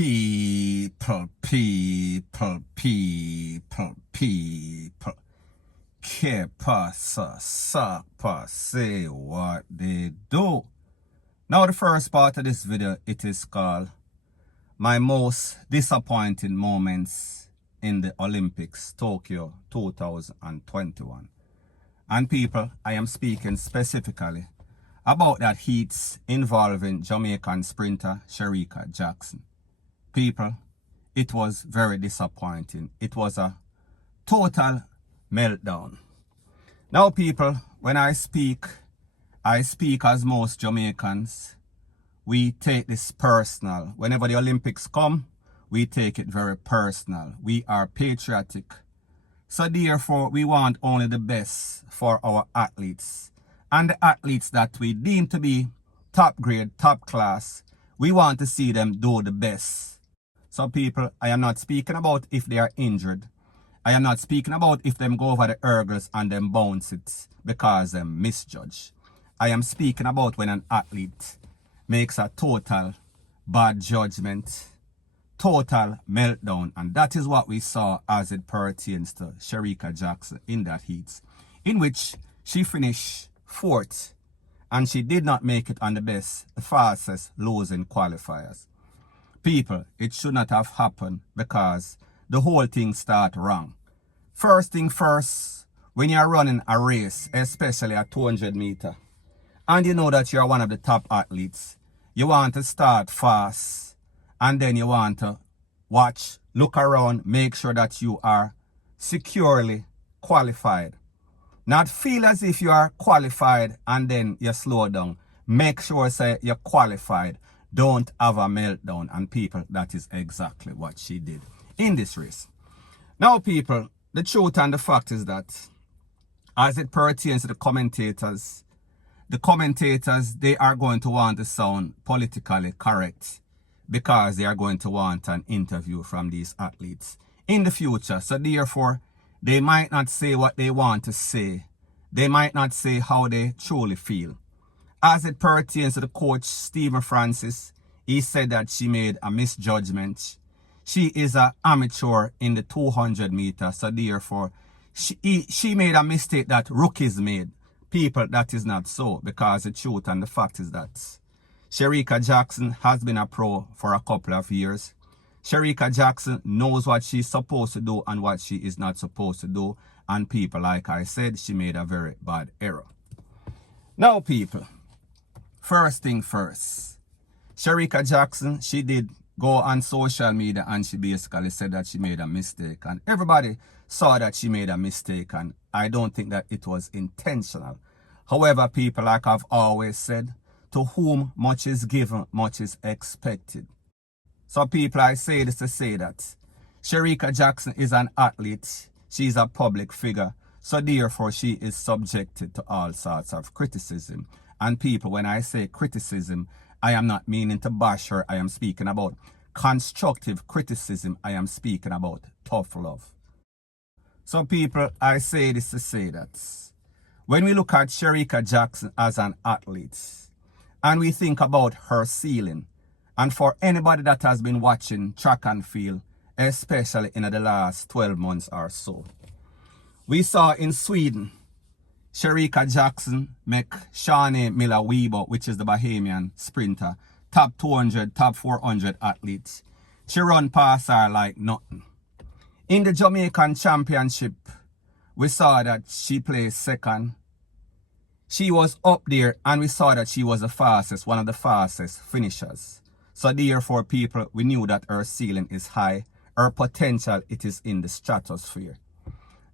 People. Que pasa, sapa, say what they do. Now the first part of this video, it is called My Most Disappointing Moments in the Olympics, Tokyo 2021. And people, I am speaking specifically about that heats involving Jamaican sprinter Sherika Jackson. People, it was very disappointing. It was a total meltdown. Now people, when I speak as most Jamaicans. We take this personal. Whenever the Olympics come, we take it very personal. We are patriotic. So therefore, we want only the best for our athletes. And the athletes that we deem to be top grade, top class, we want to see them do the best. So people, I am not speaking about if they are injured. I am not speaking about if them go over the hurdles and them bounce it because them misjudge. I am speaking about when an athlete makes a total bad judgment, total meltdown. And that is what we saw as it pertains to Sherika Jackson in that heats, in which she finished 4th and she did not make it on the fastest losing qualifiers. People, it should not have happened because the whole thing started wrong. First thing first, when you're running a race, especially a 200 meter, and you know that you're one of the top athletes, you want to start fast and then you want to watch, look around, make sure that you are securely qualified. Not feel as if you are qualified and then you slow down. Make sure say you're qualified. Don't have a meltdown. And people, that is exactly what she did in this race. Now people, the truth and the fact is that as it pertains to the commentators, they are going to want to sound politically correct because they are going to want an interview from these athletes in the future. So therefore, they might not say what they want to say. They might not say how they truly feel. As it pertains to the coach, Stephen Francis, he said that she made a misjudgment. She is an amateur in the 200 meters. So therefore, she made a mistake that rookies made. People, that is not so, because the truth and the fact is that Sherika Jackson has been a pro for a couple of years. Sherika Jackson knows what she's supposed to do and what she is not supposed to do. And people, like I said, she made a very bad error. Now people, first thing first, Sherika Jackson, she did go on social media and she basically said that she made a mistake. And everybody saw that she made a mistake, and I don't think that it was intentional. However, people, like I've always said, to whom much is given, much is expected. So people, I say this to say that Sherika Jackson is an athlete. She's a public figure. So therefore, she is subjected to all sorts of criticism. And people, when I say criticism, I am not meaning to bash her. I am speaking about constructive criticism. I am speaking about tough love. So people, I say this to say that when we look at Sherika Jackson as an athlete and we think about her ceiling, and for anybody that has been watching track and field, especially in the last 12 months or so, we saw in Sweden, Sherika Jackson make Shane Miller-Weber, which is the Bahamian sprinter, top 200, top 400 athletes. She run past her like nothing. In the Jamaican Championship, we saw that she placed 2nd. She was up there and we saw that she was the fastest, one of the fastest finishers. So therefore, people, we knew that her ceiling is high. Her potential, it is in the stratosphere.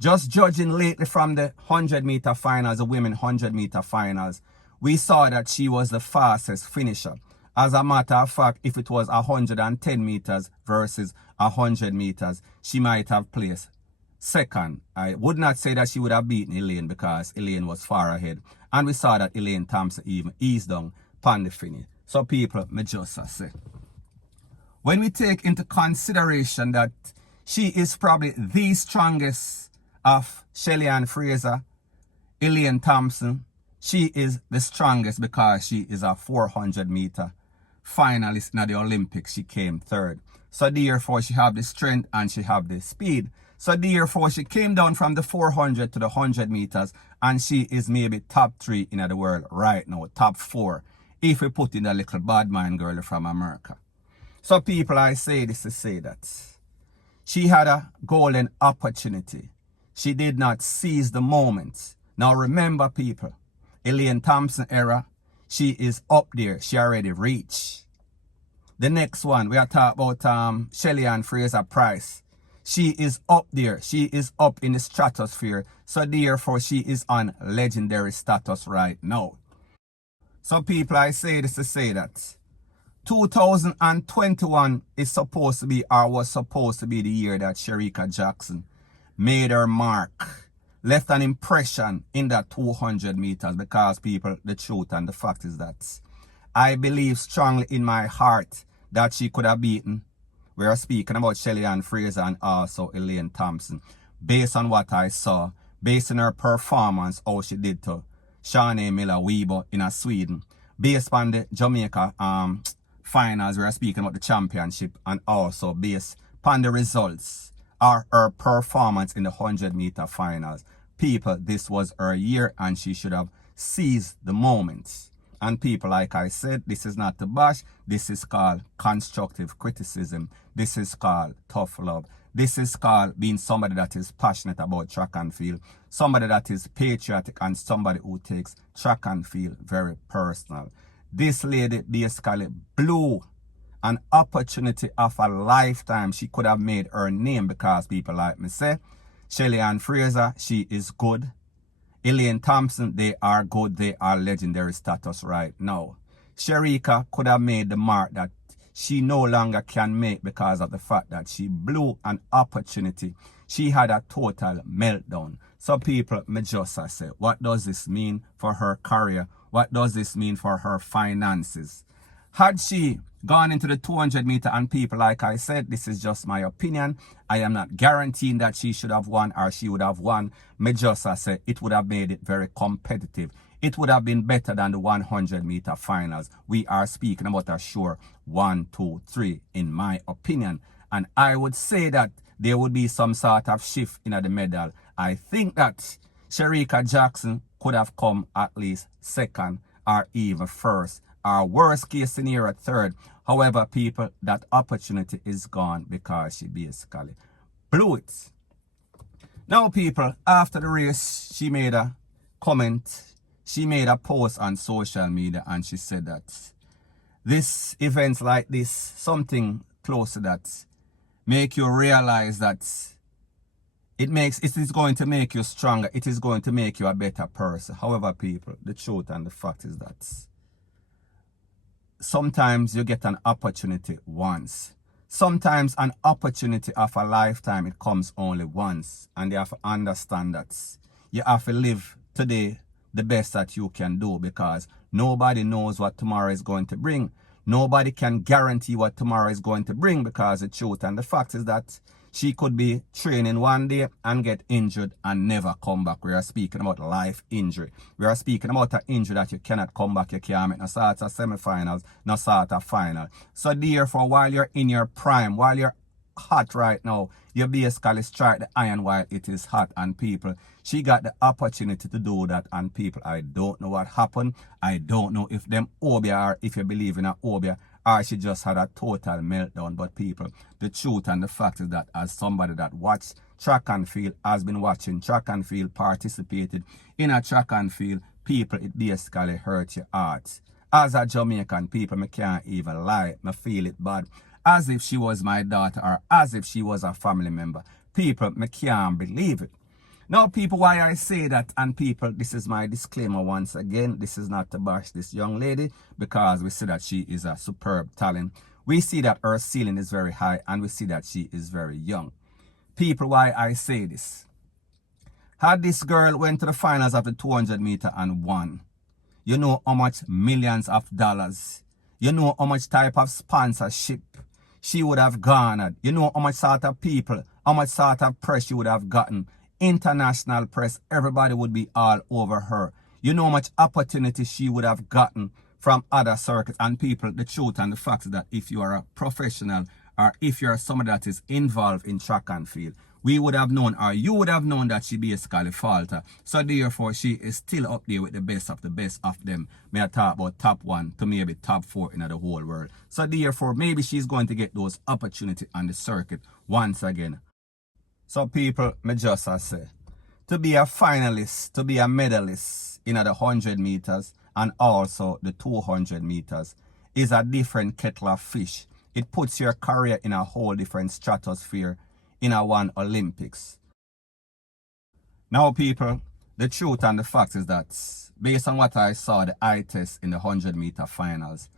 Just judging lately from the 100 meter finals, the women 100 meter finals, we saw that she was the fastest finisher. As a matter of fact, if it was 110 meters versus 100 meters, she might have placed 2nd. I would not say that she would have beaten Elaine because Elaine was far ahead. And we saw that Elaine Thompson even eased down upon the finish. So people, me just say, when we take into consideration that she is probably the strongest of Shelly-Ann Fraser, Elaine Thompson, she is the strongest because she is a 400 meter finalist in the Olympics, she came third. So therefore, she have the strength and she have the speed. So therefore, she came down from the 400 to the 100 meters, and she is maybe top 3 in the world right now, top 4, if we put in a little bad mind girl from America. So people, I say this to say that she had a golden opportunity. She did not seize the moment. Now remember, people, Elaine Thompson era, she is up there. She already reached. The next one, we are talking about Shelly Ann Fraser-Pryce. She is up there. She is up in the stratosphere. So therefore, she is on legendary status right now. So people, I say this to say that 2021 is supposed to be, or was supposed to be, the year that Sherika Jackson made her mark, left an impression in that 200 meters, because people, the truth and the fact is that I believe strongly in my heart that she could have beaten. We are speaking about Shelly Ann Fraser and also Elaine Thompson. Based on what I saw, based on her performance, how she did to Shanae Miller-Weber in Sweden, based on the Jamaica finals, we are speaking about the championship, and also based on the results or her performance in the 100-meter finals. People, this was her year and she should have seized the moment. And people, like I said, this is not to bash. This is called constructive criticism. This is called tough love. This is called being somebody that is passionate about track and field, somebody that is patriotic, and somebody who takes track and field very personal. This lady basically blew an opportunity of a lifetime. She could have made her name, because people, like me say, Shelly Ann Fraser, she is good. Elaine Thompson, they are good. They are legendary status right now. Sherika could have made the mark that she no longer can make, because of the fact that she blew an opportunity. She had a total meltdown. So people, me just say, what does this mean for her career? What does this mean for her finances? Had she gone into the 200 meter, and people, like I said, this is just my opinion. I am not guaranteeing that she should have won or she would have won. Me just say it would have made it very competitive. It would have been better than the 100 meter finals. We are speaking about a sure 1, 2, 3 in my opinion. And I would say that there would be some sort of shift in the medal. I think that Sherika Jackson could have come at least second or even first, or worst case scenario third. However, people, that opportunity is gone because she basically blew it. Now, people, after the race, she made a comment. She made a post on social media, and she said that this events like this, something close to that, make you realize that it is going to make you stronger. It is going to make you a better person. However, people, the truth and the fact is that sometimes you get an opportunity once. Sometimes an opportunity of a lifetime, it comes only once. And you have to understand that you have to live today the best that you can do, because nobody knows what tomorrow is going to bring. Nobody can guarantee what tomorrow is going to bring, because the truth and the fact is that she could be training one day and get injured and never come back. We are speaking about life injury. We are speaking about an injury that you cannot come back. You can't make no sort of semifinals, no sort of final. So therefore, while you're in your prime, while you're hot right now, you basically strike the iron while it is hot. And people, she got the opportunity to do that. And people, I don't know what happened. I don't know if them Obia, or if you believe in a Obia, or she just had a total meltdown. But people, the truth and the fact is that as somebody that watched track and field, has been watching track and field, participated in a track and field, people, it basically hurt your heart. As a Jamaican, people, me can't even lie. Me feel it bad. As if she was my daughter, or as if she was a family member. People, me can't believe it. Now, people, why I say that, and people, this is my disclaimer once again. This is not to bash this young lady, because we see that she is a superb talent. We see that her ceiling is very high, and we see that she is very young. People, why I say this. Had this girl went to the finals of the 200 meter and won, you know how much millions of dollars, you know how much type of sponsorship she would have garnered. You know how much sort of people, how much sort of press she would have gotten. International press, everybody would be all over her. You know how much opportunity she would have gotten from other circuits. And people, the truth and the fact is that if you are a professional or if you're somebody that is involved in track and field, we would have known, or you would have known, that she basically falter. So therefore, she is still up there with the best of them. May I talk about top 1 to maybe top 4 in the whole world. So therefore, maybe she's going to get those opportunities on the circuit once again. So people, me just say, to be a finalist, to be a medalist in the 100 meters and also the 200 meters is a different kettle of fish. It puts your career in a whole different stratosphere in a one Olympics. Now people, the truth and the fact is that based on what I saw the eye test in the 100-meter finals,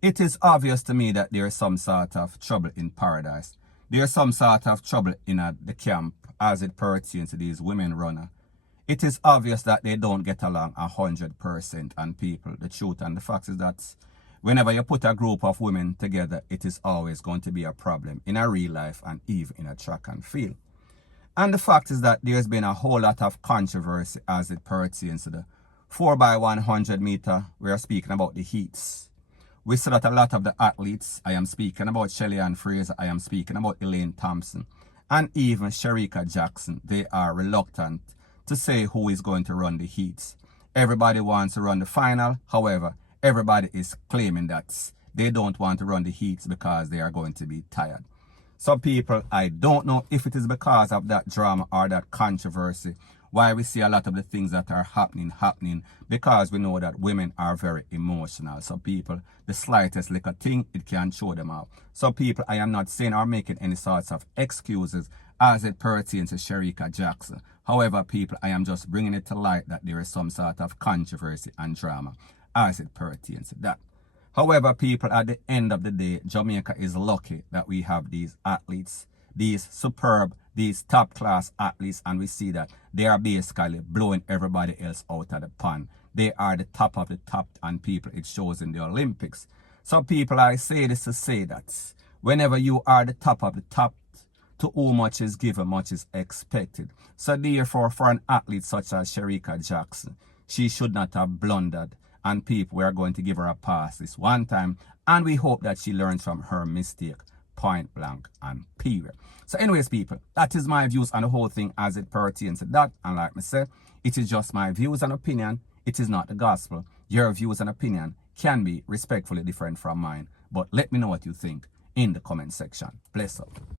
it is obvious to me that there is some sort of trouble in paradise. There is some sort of trouble in the camp as it pertains to these women runners. It is obvious that they don't get along 100%, and people, the truth and the fact is that whenever you put a group of women together, it is always going to be a problem in a real life and even in a track and field. And the fact is that there's been a whole lot of controversy as it pertains to the 4x100 meter. We are speaking about the heats. We saw that a lot of the athletes, I am speaking about Shelly-Ann Fraser, I am speaking about Elaine Thompson, and even Sherika Jackson, they are reluctant to say who is going to run the heats. Everybody wants to run the final. However, everybody is claiming that they don't want to run the heats because they are going to be tired. Some people, I don't know if it is because of that drama or that controversy why we see a lot of the things that are happening, because we know that women are very emotional. So people, the slightest little thing, it can show them out. So people, I am not saying or making any sorts of excuses as it pertains to Sherika Jackson. However, people, I am just bringing it to light that there is some sort of controversy and drama as it pertains to that. However, people, at the end of the day, Jamaica is lucky that we have these athletes, these superb, these top-class athletes, and we see that they are basically blowing everybody else out of the pond. They are the top of the top, and people, it shows in the Olympics. So people, I say this to say that whenever you are the top of the top, to whom much is given, much is expected. So therefore, for an athlete such as Sherika Jackson, she should not have blundered. And people, we are going to give her a pass this one time. And we hope that she learns from her mistake, point blank and period. So anyways, people, that is my views on the whole thing as it pertains to that. And like I said, it is just my views and opinion. It is not the gospel. Your views and opinion can be respectfully different from mine. But let me know what you think in the comment section. Bless up.